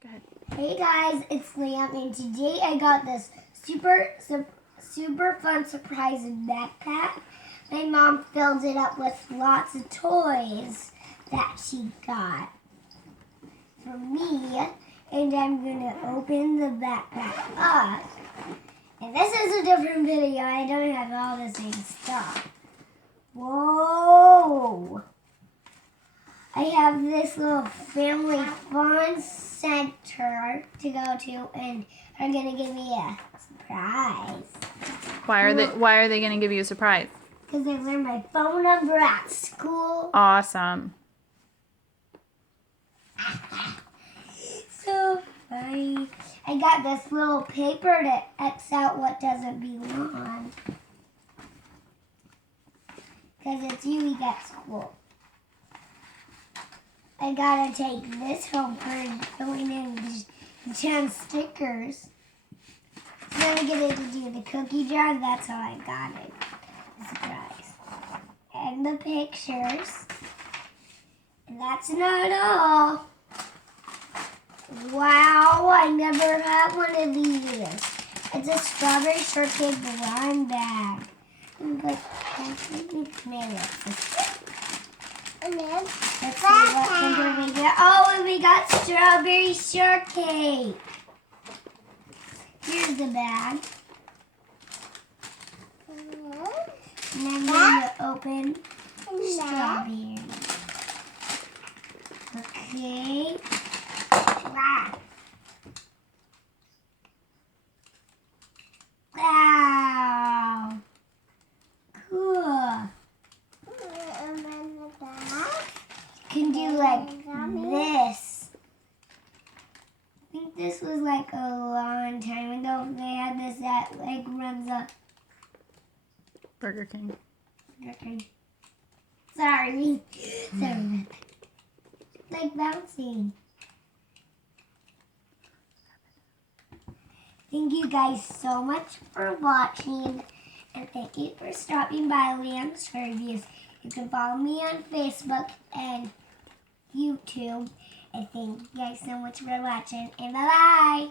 Go ahead. Hey guys, it's Liam, and today I got this super fun surprise backpack. My mom filled it up with lots of toys that she got for me, and I'm gonna open the backpack up. And this is a different video. I don't have all the same stuff. Whoa! I have this little family fun center to go to, and they're gonna give me a surprise. Why are they gonna give you a surprise? Because I learned my phone number at school. Awesome. So funny. I got this little paper to X out what doesn't belong. Because it's you at school. I gotta take this home for filling in 10 stickers. So then I get to do the cookie jar. That's how I got it. The surprise. And the pictures. And that's not all. Wow, I never had one of these. It's a Strawberry Shortcake blind bag. But and then, let's see what figure we get. Oh, and we got Strawberry Shortcake. Here's the bag. And I'm going to open strawberry. Okay. Wow. Cool. Can do like this. I think this was like a long time ago. They had this that like runs up. Burger King. Sorry. Sorry. Like bouncing. Thank you guys so much for watching. And thank you for stopping by Liam's Reviews. You can follow me on Facebook and YouTube. And thank you guys so much for watching. And bye-bye.